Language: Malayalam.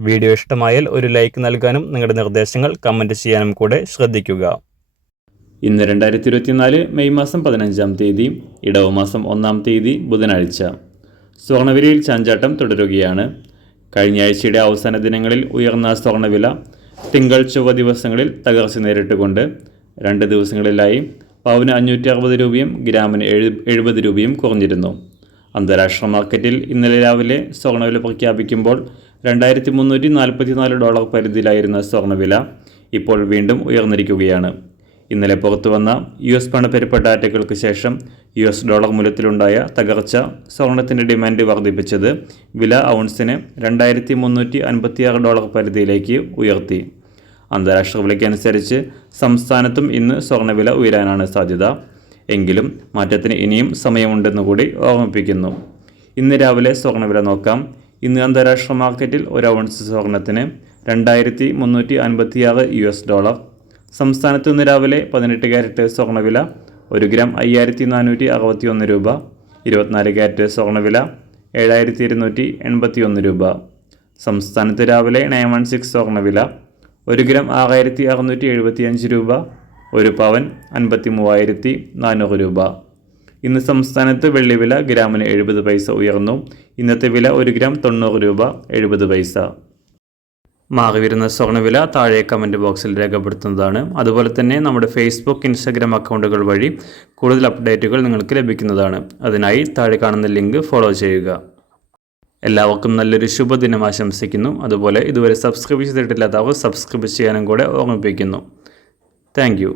വീഡിയോ ഇഷ്ടമായാൽ ഒരു ലൈക്ക് നൽകാനും നിങ്ങളുടെ നിർദ്ദേശങ്ങൾ കമന്റ് ചെയ്യാനും കൂടെ ശ്രദ്ധിക്കുക. ഇന്ന് രണ്ടായിരത്തി ഇരുപത്തിനാല് മെയ് മാസം പതിനഞ്ചാം തീയതി ഇടവ മാസം ഒന്നാം തീയതി ബുധനാഴ്ച. സ്വർണവിലയിൽ ചാഞ്ചാട്ടം തുടരുകയാണ്. കഴിഞ്ഞ ആഴ്ചയുടെ അവസാന ദിനങ്ങളിൽ ഉയർന്ന സ്വർണവില തിങ്കൾ ചൊവ്വ ദിവസങ്ങളിൽ തകർച്ച നേരിട്ടുകൊണ്ട് രണ്ട് ദിവസങ്ങളിലായി പവന് അഞ്ഞൂറ്റി അറുപത് രൂപയും ഗ്രാമിന് എഴു എഴുപത് രൂപയും കുറഞ്ഞിരുന്നു. അന്താരാഷ്ട്ര മാർക്കറ്റിൽ ഇന്നലെ രാവിലെ സ്വർണവില പ്രഖ്യാപിക്കുമ്പോൾ രണ്ടായിരത്തി മുന്നൂറ്റി നാൽപ്പത്തി നാല് ഡോളർ പരിധിയിലായിരുന്ന സ്വർണവില ഇപ്പോൾ വീണ്ടും ഉയർന്നിരിക്കുകയാണ്. ഇന്നലെ പുറത്തുവന്ന യു എസ് പണപ്പെരുപ്പ ഡാറ്റകൾക്ക് ശേഷം യു എസ് ഡോളർ മൂല്യത്തിലുണ്ടായ തകർച്ച സ്വർണത്തിന്റെ ഡിമാൻഡ് വർദ്ധിപ്പിച്ചത് വില ഔൺസിന് രണ്ടായിരത്തി മുന്നൂറ്റി അൻപത്തിയാറ് ഡോളർ പരിധിയിലേക്ക് ഉയർത്തി. അന്താരാഷ്ട്ര വിലയ്ക്കനുസരിച്ച് സംസ്ഥാനത്തും ഇന്ന് സ്വർണവില ഉയരാനാണ് സാധ്യത. എങ്കിലും മാറ്റത്തിന് ഇനിയും സമയമുണ്ടെന്നുകൂടി ഓർമ്മിപ്പിക്കുന്നു. ഇന്ന് രാവിലെ സ്വർണവില നോക്കാം. ഇന്ന് അന്താരാഷ്ട്ര മാർക്കറ്റിൽ ഒരു ഔൺസ് സ്വർണത്തിന് രണ്ടായിരത്തി മുന്നൂറ്റി അൻപത്തിയാറ് യു എസ് ഡോളർ. സംസ്ഥാനത്ത് ഇന്ന് രാവിലെ പതിനെട്ട് ക്യാരറ്റ് സ്വർണവില ഒരു ഗ്രാം അയ്യായിരത്തി നാനൂറ്റി അറുപത്തി ഒന്ന് രൂപ ഇരുപത്തിനാല് ക്യാരറ്റ് സ്വർണവില ഏഴായിരത്തി ഇരുന്നൂറ്റി എൺപത്തി ഒന്ന് രൂപ. സംസ്ഥാനത്ത് രാവിലെ നയൻ വൺ സിക്സ് സ്വർണവില ഒരു ഗ്രാം ആറായിരത്തി അറുന്നൂറ്റി എഴുപത്തി അഞ്ച് രൂപ ഒരു പവൻ അൻപത്തി മൂവായിരത്തി നാനൂറ് രൂപ. ഇന്ന് സംസ്ഥാനത്ത് വെള്ളിവില ഗ്രാമിന് എഴുപത് പൈസ ഉയർന്നു. ഇന്നത്തെ വില ഒരു ഗ്രാം തൊണ്ണൂറ് രൂപ എഴുപത് പൈസ. മാറി വരുന്ന സ്വർണവില താഴെ കമന്റ് ബോക്സിൽ രേഖപ്പെടുത്തുന്നതാണ്. അതുപോലെ തന്നെ നമ്മുടെ ഫേസ്ബുക്ക് ഇൻസ്റ്റാഗ്രാം അക്കൗണ്ടുകൾ വഴി കൂടുതൽ അപ്ഡേറ്റുകൾ നിങ്ങൾക്ക് ലഭിക്കുന്നതാണ്. അതിനായി താഴെ കാണുന്ന ലിങ്ക് ഫോളോ ചെയ്യുക. എല്ലാവർക്കും നല്ലൊരു ശുഭദിനം ആശംസിക്കുന്നു. അതുപോലെ ഇതുവരെ സബ്സ്ക്രൈബ് ചെയ്തിട്ടില്ലാത്തവർ സബ്സ്ക്രൈബ് ചെയ്യാനും കൂടെ ഓർമ്മിപ്പിക്കുന്നു. താങ്ക്